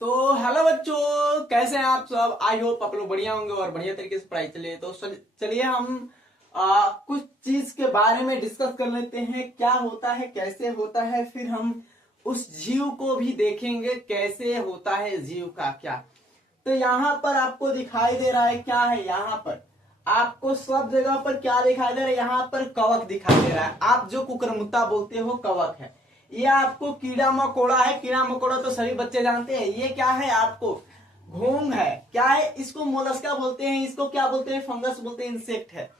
तो हेलो बच्चों, कैसे हैं आप सब। आई होप आप लोग बढ़िया होंगे और बढ़िया तरीके से पढ़ाई चले। तो चलिए हम कुछ चीज के बारे में डिस्कस कर लेते हैं, क्या होता है, कैसे होता है। फिर हम उस जीव को भी देखेंगे कैसे होता है जीव का क्या। तो यहाँ पर आपको दिखाई दे रहा है क्या है। यहाँ पर आपको सब जगह पर क्या दिखाई दे रहा है, यहाँ पर कवक दिखाई दे रहा है। आप जो कुकुरमुत्ता बोलते हो कवक है। ये आपको कीड़ा मकोड़ा है। कीड़ा मकोड़ा तो सभी बच्चे जानते हैं। ये क्या है, आपको घोंघ है। क्या है, इसको मोलस्का बोलते हैं, इसको क्या बोलते हैं, फंगस बोलते हैं, इंसेक्ट है।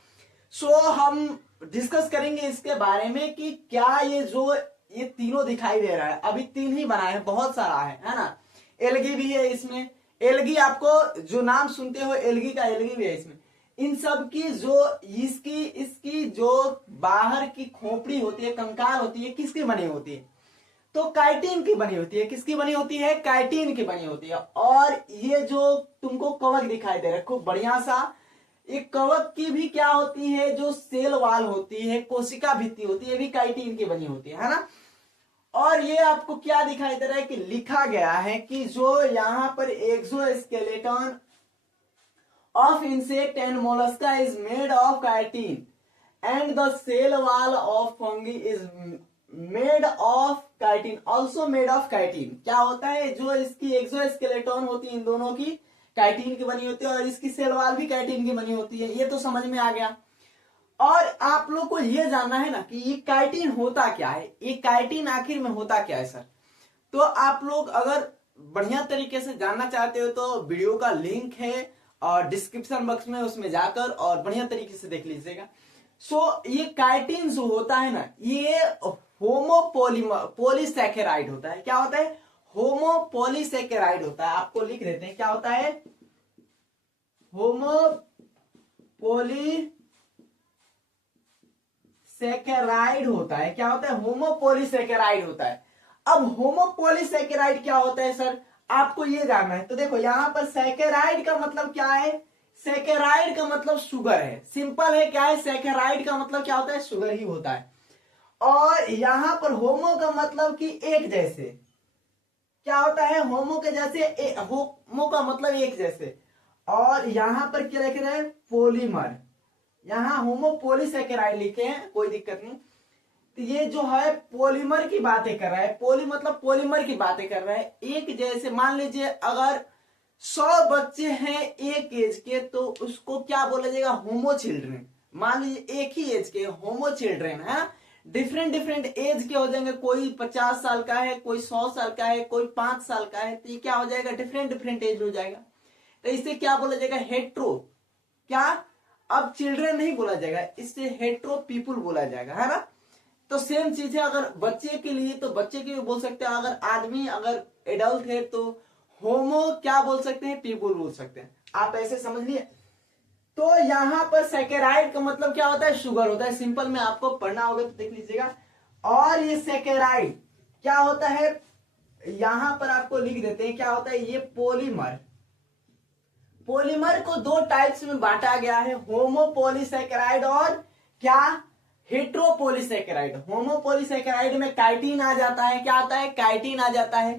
सो हम डिस्कस करेंगे इसके बारे में कि क्या ये तीनों दिखाई दे रहा है। अभी तीन ही बनाए हैं, बहुत सारा है ना। एलगी भी है इसमें। एलगी आपको जो नाम सुनते हो एलगी का, एलगी भी है इसमें। इन सब की जो इसकी जो बाहर की खोपड़ी होती है, कंकाल होती है, किसकी बनी होती है, तो काइटिन की बनी होती है। किसकी बनी होती है, काइटिन की बनी होती है। और ये जो तुमको कवक दिखाई दे रहा है खूब बढ़िया सा, एक कवक की भी क्या होती है, जो सेल वाल होती है, कोशिका भित्ति होती है, ये भी काइटिन की बनी होती है ना। और ये आपको क्या दिखाई दे रहा है कि लिखा गया है कि जो यहाँ पर exoskeleton of insect and mollusca is made of chitin and the cell wall of fungi is made of chitin, also made of chitin। क्या होता है, जो इसकी एक्सोस्केलेटन होती है इन दोनों की काइटिन की बनी होती है और इसकी सेल वाल भी काइटिन की बनी होती है। ये तो समझ में आ गया। और आप लोग को ये जानना है ना कि ये काइटिन होता क्या है, ये काइटिन आखिर में होता क्या है सर। तो आप लोग अगर बढ़िया तरीके से जानना चाहते हो तो वीडियो का लिंक है और डिस्क्रिप्शन बॉक्स में, उसमें जाकर और बढ़िया तरीके से देख लीजिएगा। सो ये काइटिन जो होता है ना, ये होमोपोलीसैकेराइड होता है। क्या होता है, होमोपोलीसैकेराइड होता है। आपको लिख देते हैं क्या होता है, होमोपोलीसैकेराइड होता है। क्या होता है, होमोपोलीसैकेराइड होता है। अब होमोपोलीसैकेराइड क्या होता है सर, आपको ये जानना है। तो देखो यहाँ पर सैकेराइड का मतलब क्या है, सैकेराइड का मतलब शुगर है। सिंपल है, क्या है, सैकेराइड का मतलब क्या होता है, शुगर ही होता है। और यहाँ पर होमो का मतलब कि एक जैसे, क्या होता है, होमो के जैसे, होमो का मतलब एक जैसे। और यहाँ पर क्या लिख रहे हैं, पोलीमर। यहाँ होमोपोलीसैकेराइड लिखे हैं, कोई दिक्कत नहीं। तो ये जो है पॉलीमर की बातें कर रहा है। पोली मतलब पॉलीमर की बातें कर रहा है, एक जैसे। मान लीजिए अगर 100 बच्चे हैं एक एज के, तो उसको क्या बोला जाएगा, होमो चिल्ड्रेन। मान लीजिए एक ही एज के, होमो चिल्ड्रेन है। डिफरेंट डिफरेंट एज के हो जाएंगे, कोई 50 साल का है, कोई 100 साल का है, कोई 5 साल का है। तो ये क्या हो जाएगा, डिफरेंट डिफरेंट एज हो जाएगा। तो इसे क्या बोला जाएगा, हेट्रो। क्या, अब चिल्ड्रेन नहीं बोला जाएगा, इससे हेट्रो पीपुल बोला जाएगा, है ना। तो सेम चीज है, अगर बच्चे के लिए तो बच्चे के लिए बोल सकते हैं, अगर आदमी अगर एडल्ट है तो होमो क्या बोल सकते हैं, पीपुल बोल सकते हैं। आप ऐसे समझ लिए। तो यहाँ पर सैकेराइड का मतलब क्या होता है, शुगर होता है। सिंपल में आपको पढ़ना होगा तो देख लीजिएगा। और ये सैकेराइड क्या होता है, यहां पर आपको लिख देते हैं क्या होता है, ये पोलीमर। पोलीमर को दो टाइप्स में बांटा गया है, होमोपोलीसैकेराइड और क्या, हेट्रोपोलीसैकेराइड। होमोपोलीसैकेराइड में काइटिन आ जाता है, क्या आता है, काइटिन आ जाता है।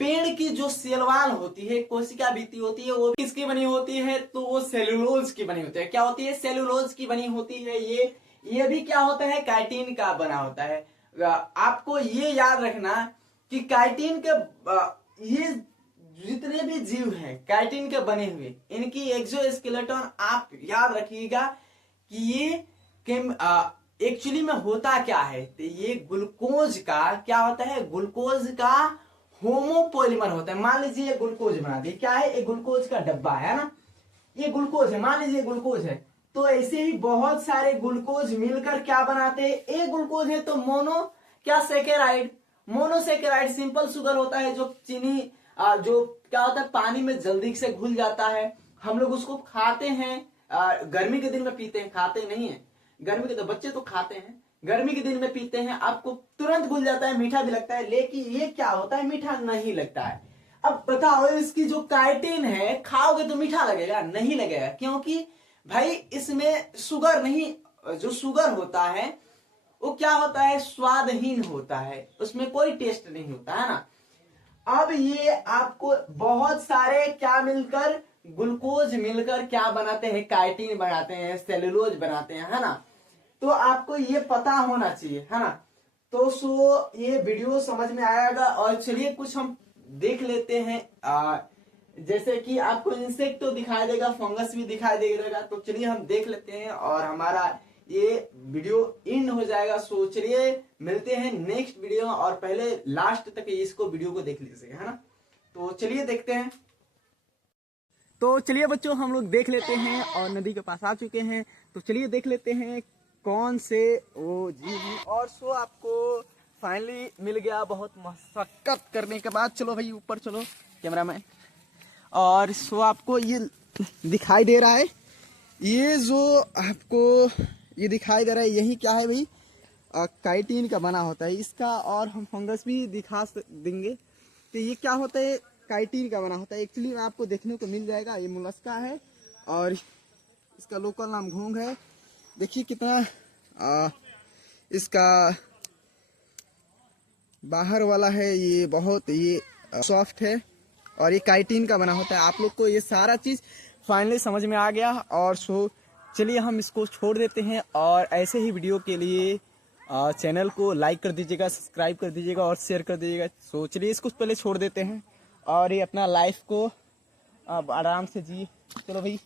पेड़ की जो सेलवाल होती है, कोशिका भित्ति होती है, वो किसकी बनी होती है, तो वो सेलुलोज की बनी होती है। क्या होती है, सेलुलोज की बनी होती है। ये भी क्या होता है, काइटिन का बना होता है। आपको ये याद रखना कि काइटिन के ये जितने भी जीव हैं काइटिन के बने हुए, इनकी एक्सोस्केलेटन आप याद रखिएगा कि ये एक्चुअली में होता क्या है। तो ये ग्लूकोज का क्या होता है, ग्लूकोज का होमोपोलीमर होता है। मान लीजिए ये ग्लूकोज बना दिए, क्या है, एक ग्लूकोज का डब्बा है ना, ये ग्लूकोज है, मान लीजिए ग्लूकोज है। तो ऐसे ही बहुत सारे ग्लूकोज मिलकर क्या बनाते हैं, एक ग्लूकोज है तो मोनो क्या, सेकेराइड। मोनोसेकेराइड सिंपल शुगर होता है, जो चीनी जो क्या होता है, पानी में जल्दी से घुल जाता है। हम लोग उसको खाते हैं, गर्मी के दिन में पीते हैं, खाते नहीं है गर्मी के, तो बच्चे तो खाते हैं, गर्मी के दिन में पीते हैं, आपको तुरंत घुल जाता है, मीठा भी लगता है। लेकिन ये क्या होता है, मीठा नहीं लगता है। अब बताओ, इसकी जो काइटिन है, खाओगे तो मीठा लगेगा, नहीं लगेगा, क्योंकि भाई इसमें शुगर नहीं, जो शुगर होता है वो क्या होता है, स्वादहीन होता है, उसमें कोई टेस्ट नहीं होता है ना। अब ये आपको बहुत सारे क्या मिलकर, ग्लूकोज मिलकर क्या बनाते हैं, काइटिन बनाते हैं, सेलुलोज बनाते हैं, है ना। तो आपको ये पता होना चाहिए, है ना। तो ये वीडियो समझ में आएगा। और चलिए कुछ हम देख लेते हैं। जैसे कि आपको इंसेक्ट तो दिखाई देगा, फंगस भी दिखाई देगा। तो चलिए हम देख लेते हैं और हमारा ये वीडियो इन हो जाएगा। सो चलिए मिलते हैं नेक्स्ट वीडियो में, और पहले लास्ट तक इसको वीडियो को देख लीजिएगा, है ना। तो चलिए देखते हैं। तो चलिए बच्चों हम लोग देख लेते हैं और नदी के पास आ चुके हैं। तो चलिए देख लेते हैं कौन से वो जीव है। और आपको फाइनली मिल गया बहुत मशक्कत करने के बाद। चलो भाई ऊपर चलो कैमरामैन। और आपको ये दिखाई दे रहा है, ये जो आपको ये दिखाई दे रहा है, यही क्या है भाई, काइटिन का बना होता है इसका। और हम फंगस भी दिखा देंगे। तो ये क्या होता है, काइटिन का बना होता है। एक्चुअली में आपको देखने को मिल जाएगा, ये मोलस्का है और इसका लोकल नाम घोंघ है। देखिए कितना इसका बाहर वाला है, ये बहुत ये सॉफ्ट है और ये काइटिन का बना होता है। आप लोग को ये सारा चीज़ फाइनली समझ में आ गया। और चलिए हम इसको छोड़ देते हैं। और ऐसे ही वीडियो के लिए चैनल को लाइक कर दीजिएगा, सब्सक्राइब कर दीजिएगा और शेयर कर दीजिएगा। चलिए इसको पहले छोड़ देते हैं और ये अपना लाइफ को अब आराम से जी। चलो भाई।